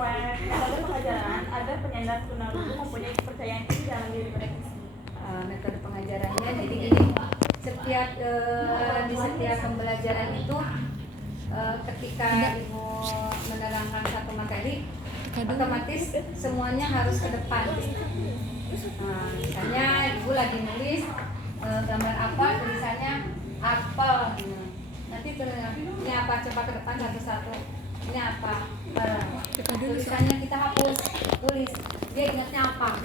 lewat metode pengajaran ada penyandang tunarungu mempunyai kepercayaan tinggi dalam diri mereka sendiri. Metode pengajarannya jadi gini, setiap di setiap pembelajaran itu ketika ibu menerangkan satu materi otomatis semuanya harus ke depan. Misalnya ibu lagi nulis gambar apa, tulisannya apel. Nanti ini apa, coba ke depan satu-satu. Ini apa? Tulisannya kita hapus, tulis. Dia ingatnya apa?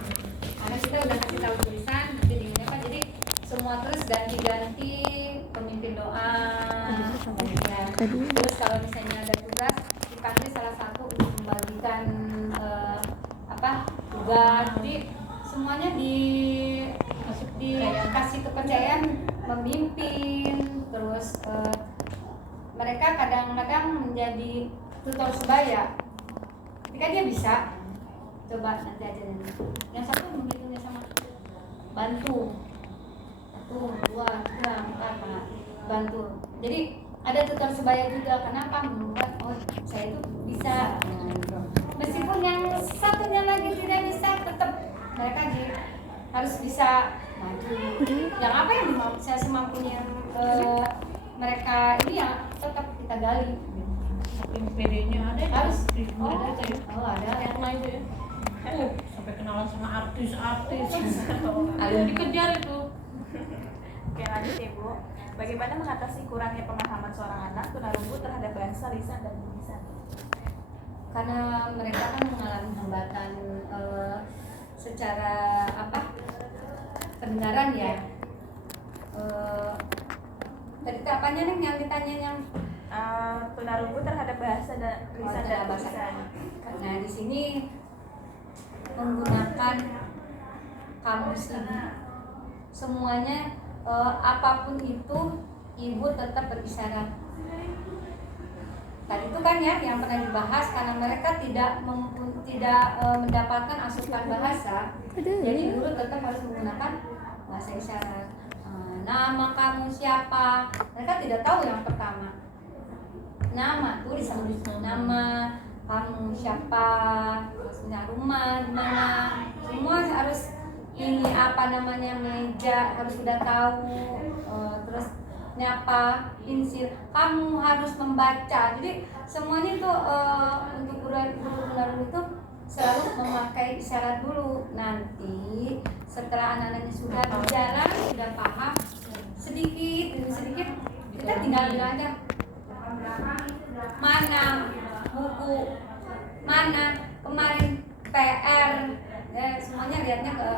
Karena kita udah kasih tahu tulisan, jadi apa? Jadi semua terus ganti-ganti pemimpin doa. Terus kalau misalnya ada tugas, dipanggil salah satu untuk membagikan tugas. Jadi semuanya dikasih kepercayaan memimpin. Terus mereka kadang-kadang menjadi tutor sebaya. Ketika dia bisa, coba nanti aja nih. Yang satu menghitungnya sama, bantu 1, 2, 3, 4, bantu. Jadi ada tutor sebaya juga. Kenapa? Membuat saya itu bisa. Meskipun yang satunya lagi tidak bisa, tetap mereka harus bisa maju. Yang apa yang saya semampunya mereka ini ya tetap kita gali. PD-nya ada Harus ada yang lain tuh ya. Sampai kenalan sama artis-artis. Ada dikejar itu. Oke, lanjut ya Bu. Bagaimana mengatasi kurangnya pemahaman seorang anak tunarungu terhadap bahasa lisan dan tulisan? Karena mereka kan mengalami hambatan secara pendengaran ya. Tadi apanya nih yang ditanya yang tunarungu terhadap bahasa dan lisan dan tulisan. Nah di sini menggunakan kamus ibu, semuanya apapun itu ibu tetap berisyarat. Tadi itu kan ya yang pernah dibahas, karena mereka tidak mendapatkan asupan bahasa, jadi guru tetap harus menggunakan bahasa isyarat. Nama kamu siapa? Mereka tidak tahu yang pertama. Nama, tulis nama kamu siapa, maksudnya rumah di mana, semua harus ini apa namanya, meja harus sudah tahu. Terus nyapa, pensil, kamu harus membaca. Jadi semuanya itu untuk guru tunarungu itu selalu memakai isyarat dulu. Nanti setelah anak-anaknya sudah berjalan, sudah paham sedikit demi sedikit, kita tinggal bilang aja mana buku, mana kemarin PR. Semuanya lihatnya ke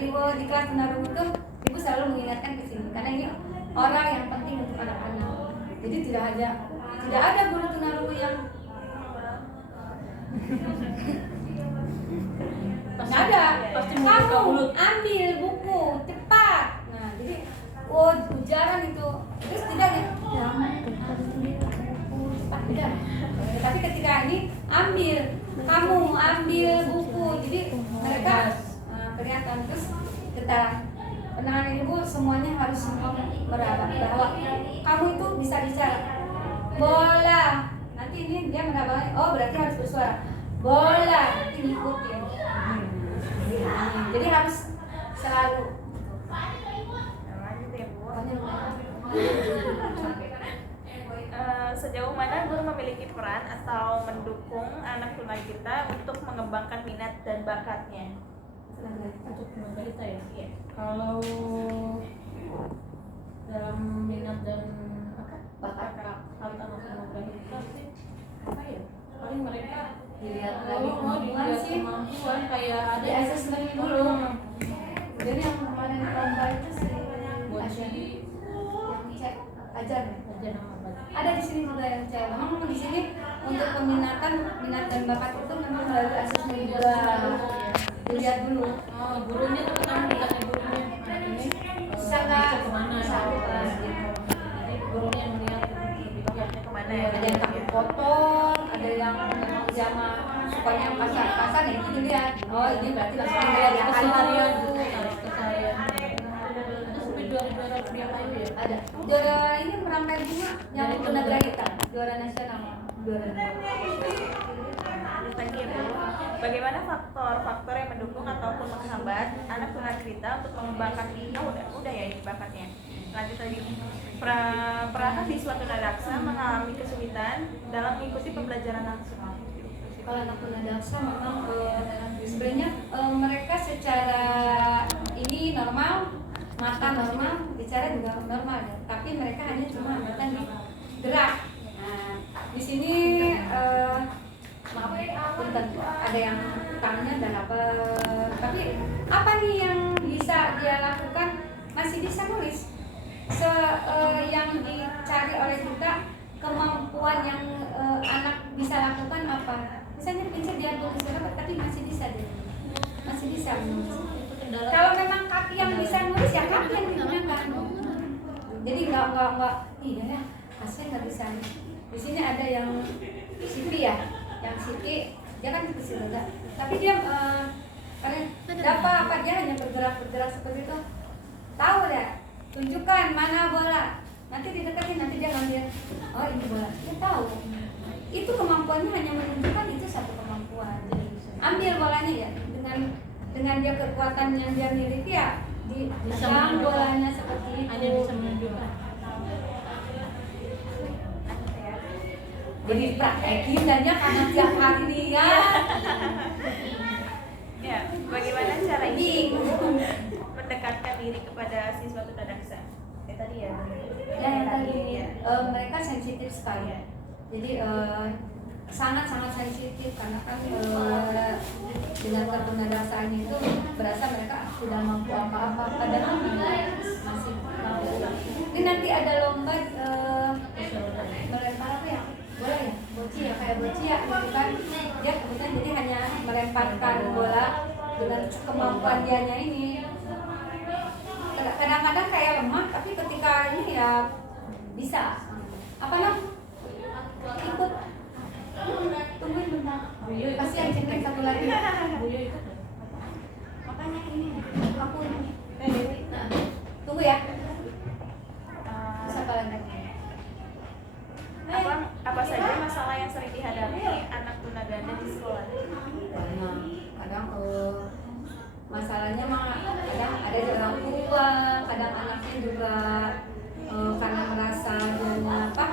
ibu di kelas tunarungu itu, ibu selalu mengingatkan ke sini karena ini orang yang penting untuk anak-anak. Jadi tidak ada guru tunarungu yang nggak ada. Kamu ambil buku cepat. Nah jadi ujaran itu terus tidak ya buku cepat tidak. Tapi ketika ini kamu ambil buku, jadi mereka kelihatan. Terus kita penanganan ibu semuanya harus meraba bahwa kamu itu bisa bicara. Bola, nanti ini dia meraba, berarti harus bersuara. Bola, nanti ngikutin. Jadi harus selalu. Lanjut ya Bu. Sejauh mana guru memiliki peran atau mendukung anak tunagrita untuk mengembangkan minat dan bakatnya? Untuk tunagrita ya. Iya. Kalau dalam minat dan bakat anak tunagrita sih paling mereka Dilihat lagi kemampuan dilihat sih. kemampuan, kayak ada Di asesmen dulu. Jadi yang kemarin lomba itu sih buat yang cek ajar ya. aja nama baca. Ada di sini juga yang cek. Memang di sini untuk peminatan minat dan bakat itu memang melalui asesmen juga. Dilihat dulu. Gurunya tuh kan minatnya gurunya anak ini Bisa nggak? kemana Bisa. jadi gurunya yang melihat Bakatnya kemana ya? Ada yang takut kotor, ada yang sama sukanya yang kasar-kasar, ya itu dilihat. Ini berarti langsung dilihat ya. keseharian keseharian itu sampai juara dia lain ya. Ada juara ini merangkai bunga yang tunagrahita, juara nasional. Lanjut lagi ya Bagaimana faktor-faktor yang mendukung ataupun menghambat anak tunagrita untuk mengembangkan udah ya ini bakatnya. Lanjut lagi. Pernahkah siswa tunadaksa mengalami kesulitan dalam mengikuti pembelajaran langsung? Kalau anak tunadaksa memang sebenarnya mereka secara ini normal, mata normal, bicara juga normal ya. Tapi mereka hanya cuma hambatan di gerak. Nah, di sini maaf punten, ada yang tangannya dan apa. Tapi apa nih yang bisa dia lakukan? Masih bisa nulis. Yang dicari oleh kita kemampuan yang anak bisa lakukan apa? Misalnya pincir dia tulis berapa, tapi masih bisa dia, masih bisa menulis. Kalau memang kaki yang bisa nulis ya kaki yang digunakan. Jadi nggak iya ya, kasihan nggak bisa. Di sini ada yang Siti ya, yang Siti dia kan kecil juga, tapi dia karena dapat apa dia hanya bergerak seperti itu. Tahu ya, tunjukkan mana bola. Nanti dideketin, nanti dia ngambil. Oh ini bola, dia tahu. Itu kemampuannya hanya menunjukkan itu satu kemampuan. Ambil bolanya ya dengan dia kekuatan yang dia miliki ya dipegang bolanya seperti itu. Hanya bisa menunjukkan. Jadi praktekin dan ya karena tiap hari dia. Ya, bagaimana cara ibu mendekatkan diri kepada siswa tunadaksa? Tadi ya. Ya yang tadi mereka sensitif sekali. Jadi sangat sensitif karena kan dengan ketunadaksaan itu berasa mereka sudah mampu apa-apa, padahal masih mampu. Ini nanti ada lomba melempar apa ya? Bola ya? Boci ya, kayak boci ya gitu kan. Dia kemudian jadi hanya melemparkan bola dengan kemampuan dianya ini. Kadang-kadang kayak lemah, tapi ketika ini ya bisa. Apa nam? Ikut. Tungguin bentar. Pasti yang cengkeh satu lagi. Makanya ini aku ini. Tunggu ya. Siapa lagi? Apa saja masalah yang sering dihadapi anak tunaganda di sekolah? Kadang masalahnya mah kadang ada di orang tua, kadang anaknya juga karena merasa apa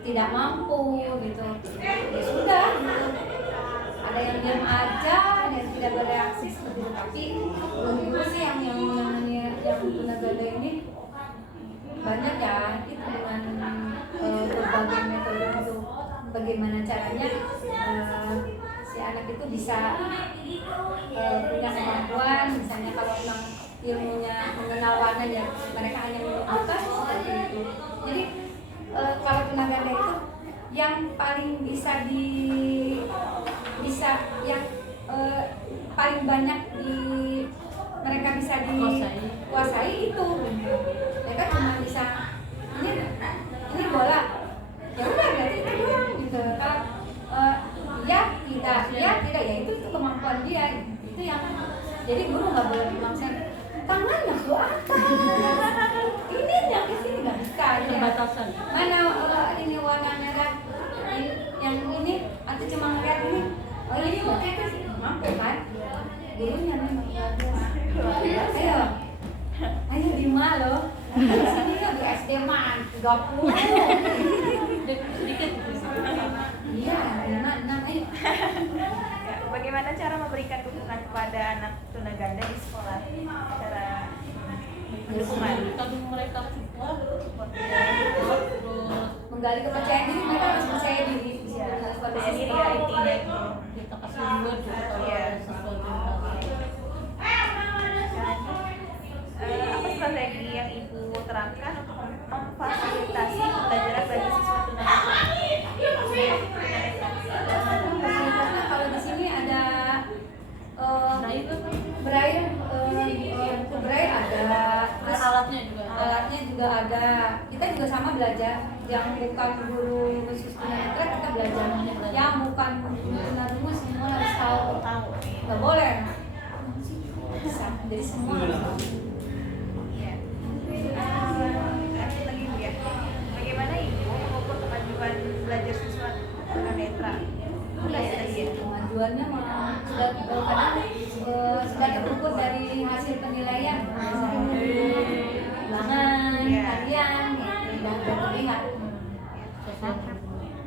tidak mampu gitu. Ya sudah gitu. Ada yang diam aja, ada yang tidak bereaksi seperti itu. Tapi dulu sih yang tunaganda ini banyak ya itu dengan berbagai metode itu bagaimana caranya si anak itu bisa punya kemampuan, misalnya kalau memang ilmunya mengenal warna ya mereka hanya menunjukkan seperti itu. Jadi kalau tunaganda itu yang paling yang paling banyak mereka bisa dikuasai itu. Mereka cuma bisa ini bola, ya udah berarti itu doang gitu. Kalau ya tidak ya itu kemampuan dia, itu yang jadi guru nggak boleh bilang tangannya ke atas, ini yang ke sini nggak bisa. Keterbatasan. Mana ini warna merah, yang ini atau cuma ngeliat ini, oh ini mau itu sih mampu kan? Gurunya memang luar biasa. Ayo 5 loh. Sini ya di SD mah 30. Sedikit. Iya, 6 ayo. Bagaimana cara memberikan dukungan kepada anak tunaganda di sekolah? Cara dukungan. Tapi mereka support. Menggali kepercayaan diri, mereka harus percaya diri. Iya, Harus percaya diri ya intinya itu. Kita kasih reward juga kalau sesuatu yang Apa strategi yang ibu terapkan untuk memfasilitasi pembelajaran bagi siswa tunadaksa? Fasilitasnya kalau di sini ada braille, braille ada, terus alatnya juga ada. Kita juga sama belajar. Yang bukan guru khusus tunanetra kita belajar. Yang bukan tunarungu semua harus tahu. Nggak boleh. Bisa. Jadi semua harus tahu. Lanjut lagi Bu ya. Bagaimana ibu mengukur kemajuan belajar siswa tunanetra? Udah ya tadi ya. tujuannya sudah kadang sudah terukur dari hasil penilaian ulangan harian gitu dan terlihat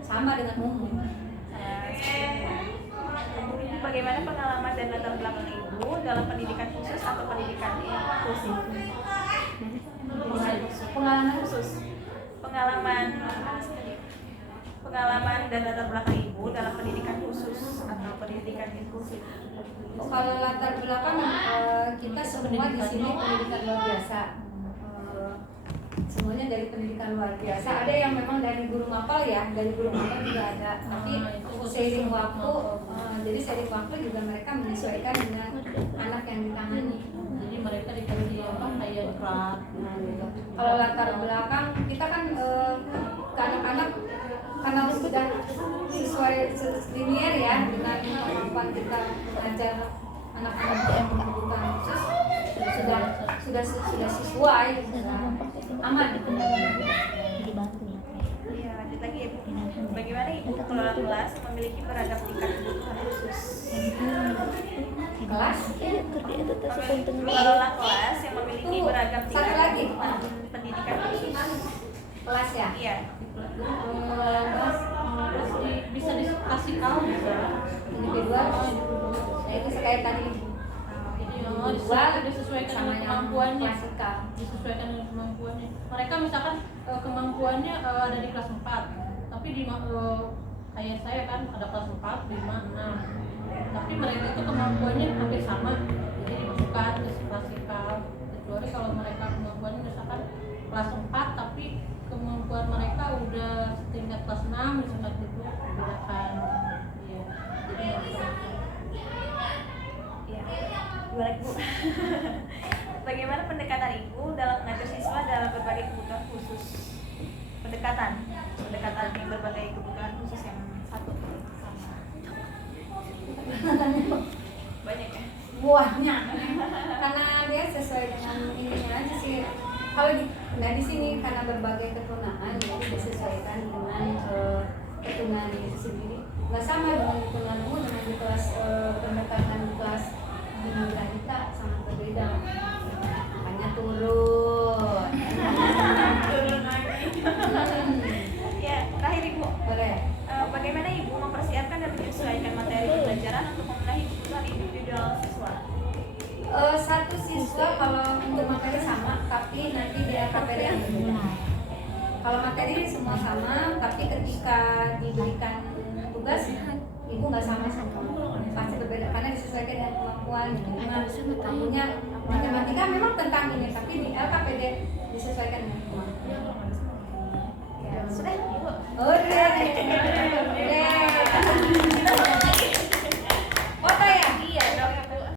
sama dengan umum. Bagaimana pengalaman dan latar belakang ibu dalam pendidikan khusus atau pendidikan inklusif? Pengalaman Khusus. Pengalaman dan latar belakang ibu dalam pendidikan khusus atau pendidikan inklusif. kalau latar belakang kita semua di sini pendidikan luar biasa. Semuanya dari pendidikan luar biasa. Ada yang memang dari guru mapel ya, dari guru mapel juga ada. Tapi seiring waktu, jadi seiring waktu juga mereka menyesuaikan dengan anak yang ditangani. Jadi mereka dikasih apa kayak berat. Kalau latar belakang kita kan ke anak-anak karena sudah sesuai linear ya dengan kemampuan kita mengajar anak-anak yang berkebutuhan khusus sudah sesuai, sudah aman. Iya, lanjut lagi ibu. Bagaimana ibu kelola kelas yang memiliki beragam tingkat kebutuhan khusus? Kelas Kelola kelas yang memiliki beragam tingkat satu lagi. kebutuhan pendidikan khusus. Kelas ya. Iya. Bisa dikasih tahu bisa. Individual. Nah itu kayak tadi Jadi disesuaikan sama dengan yang kemampuannya. klasikal. Disesuaikan dengan kemampuannya. Mereka misalkan kemampuannya ada di kelas 4, tapi di kayak saya kan ada kelas 4, 5, 6. Tapi mereka itu kemampuannya hampir sama. Jadi dimasukkan ke klasikal. Kecuali kalau mereka kemampuannya misalkan kelas 4 tapi kemampuan mereka udah setingkat kelas 6 misalkan itu bedakan. Iya. Jadi Gimana ibu? Bagaimana pendekatan ibu dalam mengajar siswa dalam berbagai kebutuhan khusus? Pendekatan yang berbagai kebutuhan khusus yang satu banyak ya. Buahnya karena dia sesuai dengan ininya aja sih. Kalau di sini karena berbagai keturunan jadi disesuaikan dengan keturunan itu sendiri. Nggak sama dengan keturunan umum dengan di kelas pendekatan di kelas dinamika sangat berbeda. Makanya turun. Turun lagi. Ya, terakhir ibu. Boleh. Bagaimana ibu mempersiapkan dan menyesuaikan materi pembelajaran untuk memenuhi kebutuhan individual siswa? Satu siswa kalau untuk materi sama, tapi nanti di LKPD yang berbeda. Kalau materi semua sama, tapi ketika diberikan tugas, ibu nggak sama semua. Pasti berbeda karena disesuaikan dengan kemampuan. Mampunya matematika memang tentang ini, tapi di LKPD disesuaikan dengan kemampuan.